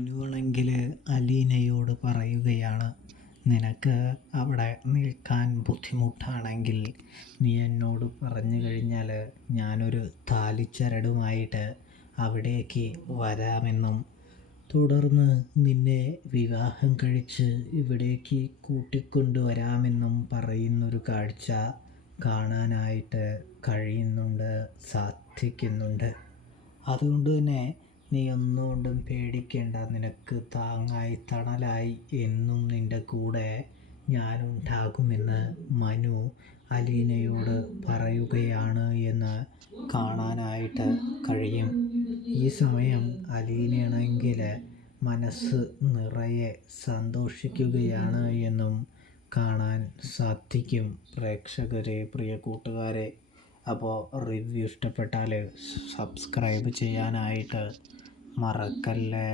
മനുവാണെങ്കിൽ അലീനയോട് പറയുകയാണ്, നിനക്ക് അവിടെ നിൽക്കാൻ ബുദ്ധിമുട്ടാണെങ്കിൽ നീ എന്നോട് പറഞ്ഞു കഴിഞ്ഞാൽ ഞാനൊരു താലിച്ചരടുമായിട്ട് അവിടേക്ക് വരാമെന്നും തുടർന്ന് നിന്നെ വിവാഹം കഴിച്ച് ഇവിടേക്ക് കൂട്ടിക്കൊണ്ടുവരാമെന്നും പറയുന്നൊരു കാഴ്ച കാണാനായിട്ട് കഴിയുന്നുണ്ട്, സാധിക്കുന്നുണ്ട്. അതുകൊണ്ട് തന്നെ നീ ഒന്നുകൊണ്ടും പേടിക്കേണ്ട. നിനക്ക് താങ്ങായി തണലായി എന്നും നിൻ്റെ കൂടെ ഞാനുണ്ടാകുമെന്ന് മനു അലീനയോട് പറയുകയാണ് എന്ന് കാണാനായിട്ട് കഴിയും. ഈ സമയം അലീനയാണെങ്കിൽ മനസ്സ് നിറയെ സന്തോഷിക്കുകയാണ് എന്നും കാണാൻ സാധിക്കും. പ്രേക്ഷകരെ, പ്രിയ കൂട്ടുകാരെ, അപ്പോൾ റിവ്യൂ ഇഷ്ടപ്പെട്ടാൽ സബ്സ്ക്രൈബ് ചെയ്യാനായിട്ട് മറക്കല്ലേ.